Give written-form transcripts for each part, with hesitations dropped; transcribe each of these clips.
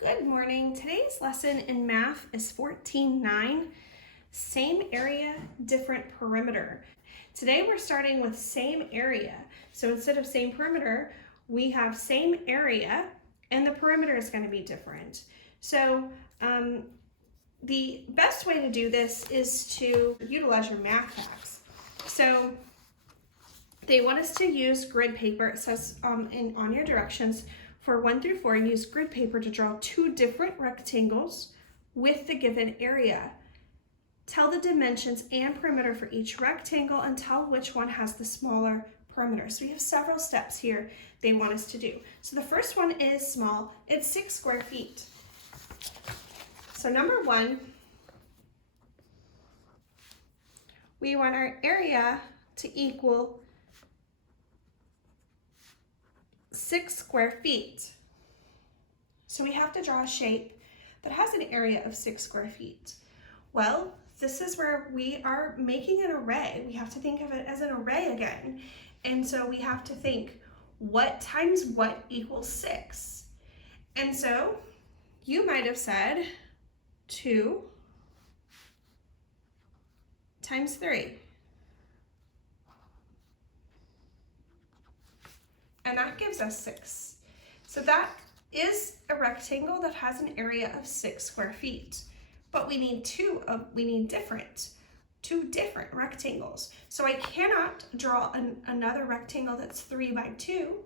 Good morning. Today's lesson in math is 14:9. Same area, different perimeter. Today we're starting with same area. So instead of same perimeter, we have same area and the perimeter is going to be different. So the best way to do this is to utilize your math facts. So they want us to use grid paper. It says on your directions for 1 through 4, use grid paper to draw two different rectangles with the given area. Tell the dimensions and perimeter for each rectangle and tell which one has the smaller perimeter. So we have several steps here they want us to do. So the first one is small. It's 6 square feet. So number 1, we want our area to equal 6 square feet. So we have to draw a shape that has an area of 6 square feet. Well, this is where we are making an array. We have to think of it as an array again. And so we have to think, what times what equals 6? And so you might have said 2 times 3. And that gives us 6. So that is a rectangle that has an area of 6 square feet. But we need two different rectangles. So I cannot draw another rectangle that's 3 by 2.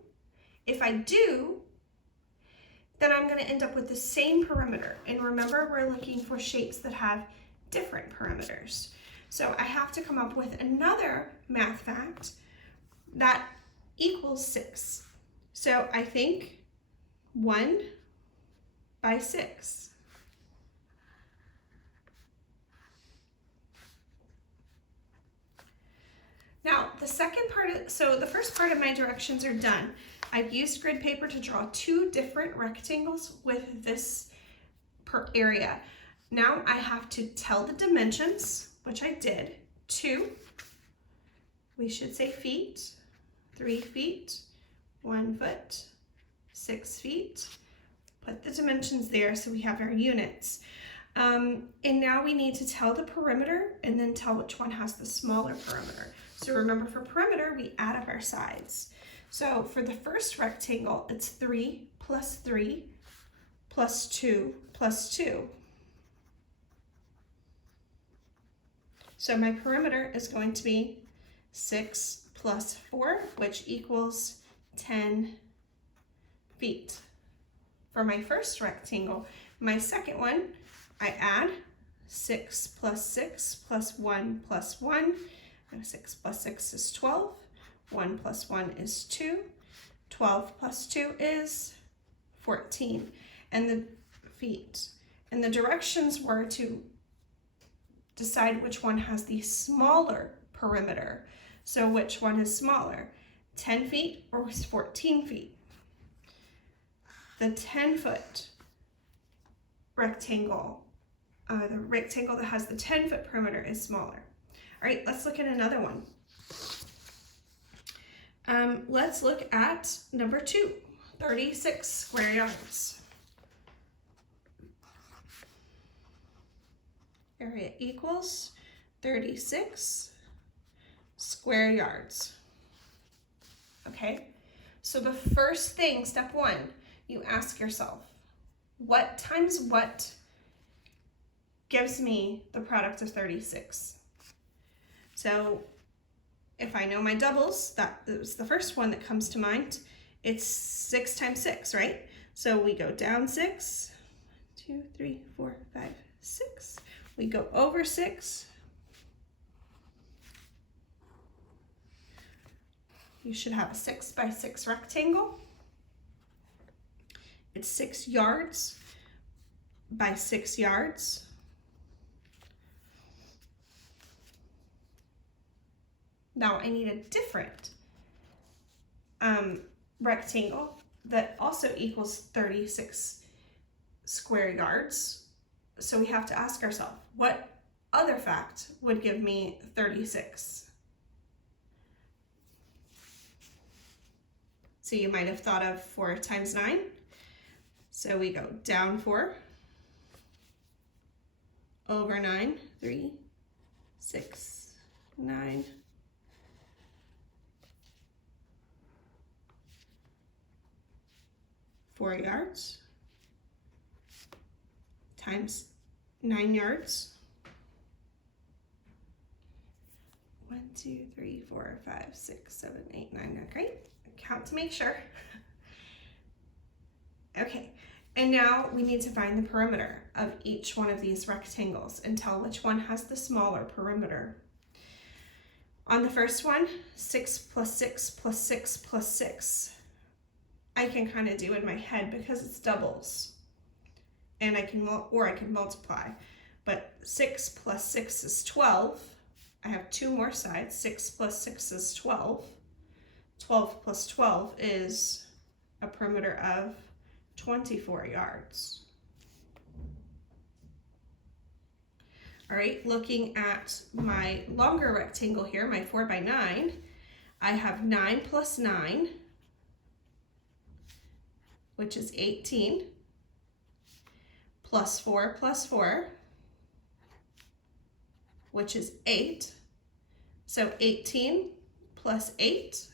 If I do, then I'm going to end up with the same perimeter. And remember, we're looking for shapes that have different perimeters. So I have to come up with another math fact that equals 6. So I think 1 by 6. Now the second part, so the first part of my directions are done. I've used grid paper to draw two different rectangles with this per area. Now I have to tell the dimensions, which I did. 2, we should say feet. 3 feet, 1 foot, 6 feet. Put the dimensions there so we have our units. And now we need to tell the perimeter and then tell which one has the smaller perimeter. So remember, for perimeter, we add up our sides. So for the first rectangle, it's 3 plus 3 plus 2 plus 2. So my perimeter is going to be 6 plus 4, which equals 10 feet. For my first rectangle, my second one, I add 6 plus 6 plus 1 plus 1. 6 plus 6 is 12. 1 plus 1 is 2. 12 plus 2 is 14. And the feet. And the directions were to decide which one has the smaller perimeter. So which one is smaller, 10 feet or 14 feet? The 10-foot rectangle, the rectangle that has the 10-foot perimeter is smaller. All right, let's look at another one. Let's look at number 2, 36 square yards. Area equals 36 square yards. Okay, so the first thing, step 1, you ask yourself, what times what gives me the product of 36? So if I know my doubles, that was the first one that comes to mind. It's 6 times 6, right? So we go down 6, 1, 2, 3, 4, 5, 6. We go over 6. You should have a 6 by 6 rectangle. It's 6 yards by 6 yards. Now I need a different rectangle that also equals 36 square yards. So we have to ask ourselves, what other fact would give me 36? So you might have thought of 4 times 9. So we go down 4, over 9, 3, 6, 9, 4 yards times 9 yards. 1, 2, 3, 4, 5, 6, 7, 8, 9. Great. Count to make sure. Okay, and now we need to find the perimeter of each one of these rectangles and tell which one has the smaller perimeter. On the first one, 6 plus 6 plus 6 plus 6. I can kind of do in my head because it's doubles. And I can multiply. But 6 plus 6 is 12. I have 2 more sides. 6 plus 6 is 12. 12 plus 12 is a perimeter of 24 yards. All right, looking at my longer rectangle here, my 4 by 9, I have 9 plus 9, which is 18, plus 4 plus 4, which is 8. So 18 plus 8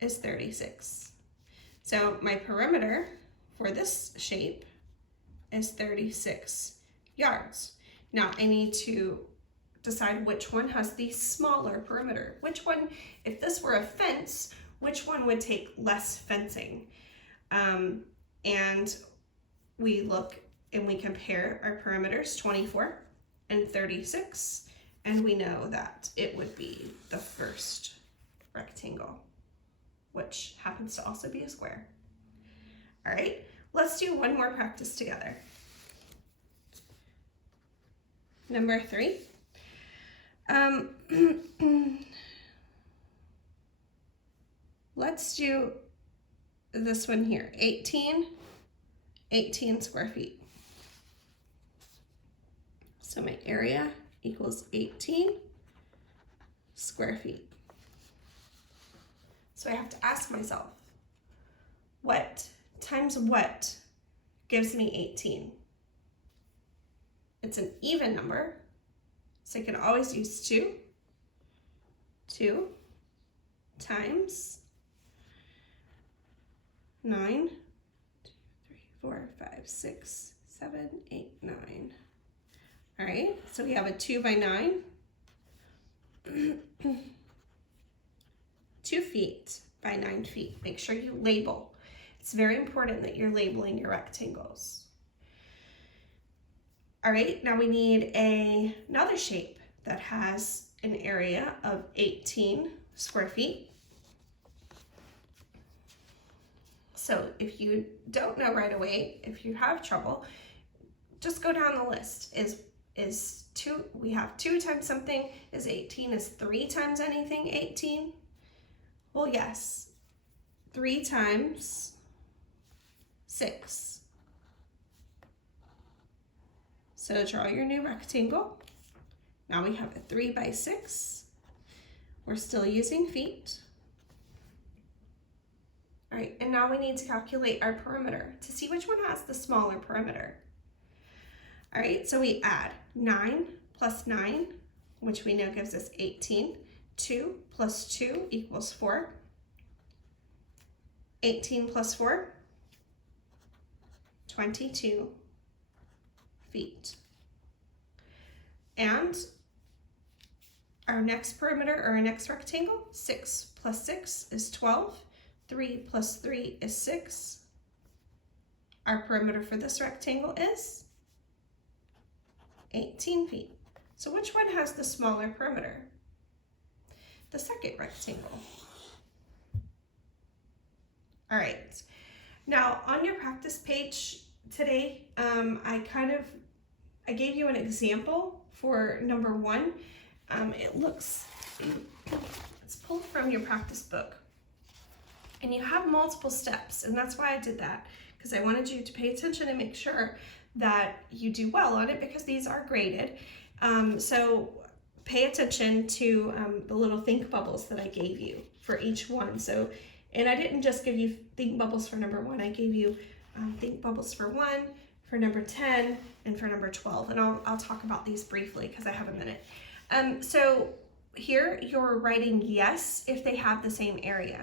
is 36. So my perimeter for this shape is 36 yards. Now I need to decide which one has the smaller perimeter. Which one, if this were a fence, which one would take less fencing? And we look and we compare our perimeters, 24 and 36, and we know that it would be the first rectangle, which happens to also be a square. All right, let's do one more practice together. Number 3. Let's do this one here, 18 square feet. So my area equals 18 square feet. So I have to ask myself, what times what gives me 18? It's an even number, so I can always use 2. 2 times 9, 2, 3, 4, 5, 6, 7, 8, 9. All right, so we have a 2 by 9. 2 feet by 9 feet. Make sure you label. It's very important that you're labeling your rectangles. All right, now we need another shape that has an area of 18 square feet. So if you don't know right away, if you have trouble, just go down the list. Is 2, we have 2 times something is 18. Is 3 times anything 18? Well, yes. 3 times 6. So draw your new rectangle. Now we have a 3 by 6. We're still using feet. All right, and now we need to calculate our perimeter to see which one has the smaller perimeter. All right, so we add 9 plus 9, which we know gives us 18. 2 plus 2 equals 4. 18 plus 4, 22 feet. And our next perimeter, or our next rectangle, 6 plus 6 is 12. 3 plus 3 is 6. Our perimeter for this rectangle is 18 feet. So which one has the smaller perimeter? The second rectangle. All right, now on your practice page today, I gave you an example for number 1. It's pulled from your practice book. And you have multiple steps, and that's why I did that, because I wanted you to pay attention and make sure that you do well on it, because these are graded. So pay attention to the little think bubbles that I gave you for each one. So And I didn't just give you think bubbles for number 1, I gave you think bubbles for 1, for number 10, and for number 12. And I'll talk about these briefly because I have a minute. So here you're writing yes if they have the same area.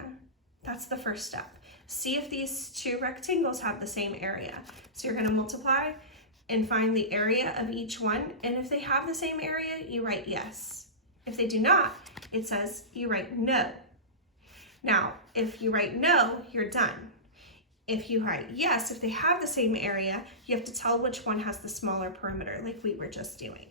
That's the first step. See if these two rectangles have the same area. So you're going to multiply and find the area of each one. And if they have the same area, you write yes. If they do not, it says you write no. Now, if you write no, you're done. If you write yes, if they have the same area, you have to tell which one has the smaller perimeter, like we were just doing.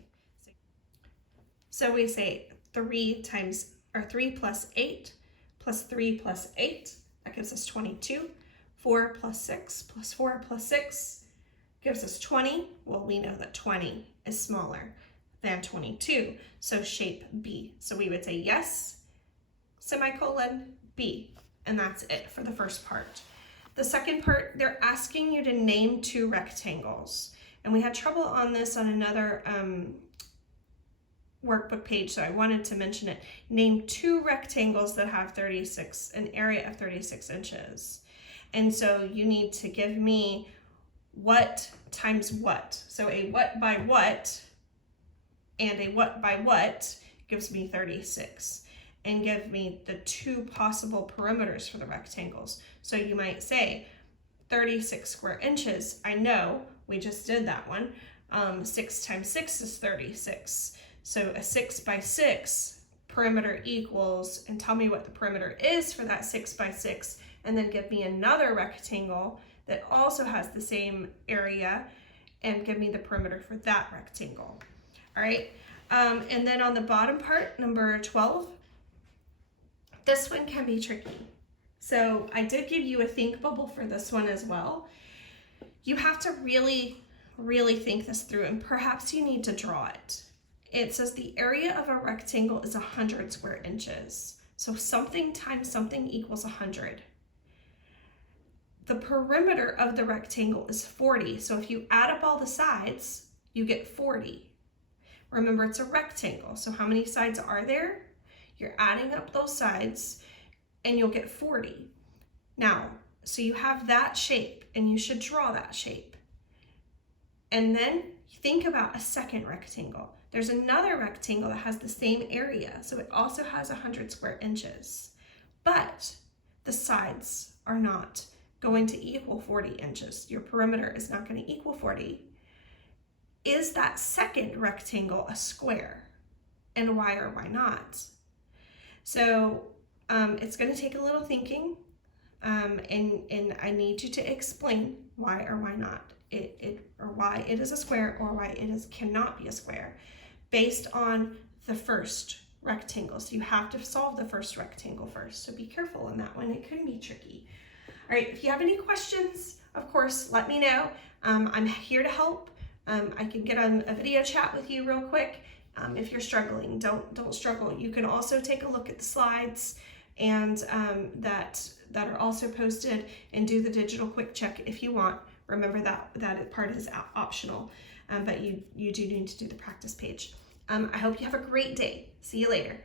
So we say 3 plus 8 plus 3 plus 8, that gives us 22. 4 plus 6 plus 4 plus 6 gives us 20. Well, we know that 20 is smaller than 22, so shape B. So we would say yes, semicolon, B, and that's it for the first part. The second part, they're asking you to name 2 rectangles. And we had trouble on this on another workbook page, so I wanted to mention it. Name 2 rectangles that have an area of 36 inches. And so you need to give me what times what. So a what by what and a what by what gives me 36. And give me the 2 possible perimeters for the rectangles. So you might say 36 square inches. I know, we just did that one. 6 times 6 is 36. So a 6 by 6 perimeter equals, and tell me what the perimeter is for that 6 by 6, and then give me another rectangle that also has the same area, and give me the perimeter for that rectangle. All right, and then on the bottom part, number 12, this one can be tricky. So I did give you a think bubble for this one as well. You have to really, really think this through, and perhaps you need to draw it. It says the area of a rectangle is 100 square inches. So something times something equals 100. The perimeter of the rectangle is 40. So if you add up all the sides, you get 40. Remember, it's a rectangle. So how many sides are there? You're adding up those sides and you'll get 40. Now, so you have that shape and you should draw that shape. And then think about a second rectangle. There's another rectangle that has the same area. So it also has 100 square inches, but the sides are not going to equal 40 inches. Your perimeter is not going to equal 40. Is that second rectangle a square? And why or why not? So it's going to take a little thinking, and I need you to explain why or why not or why it is a square or why it cannot be a square based on the first rectangle. So you have to solve the first rectangle first. So be careful in that one. It can be tricky. All right, if you have any questions, of course, let me know. I'm here to help. I can get on a video chat with you real quick. If you're struggling, don't struggle. You can also take a look at the slides and that are also posted, and do the digital quick check if you want. Remember that part is optional, but you do need to do the practice page. I hope you have a great day. See you later.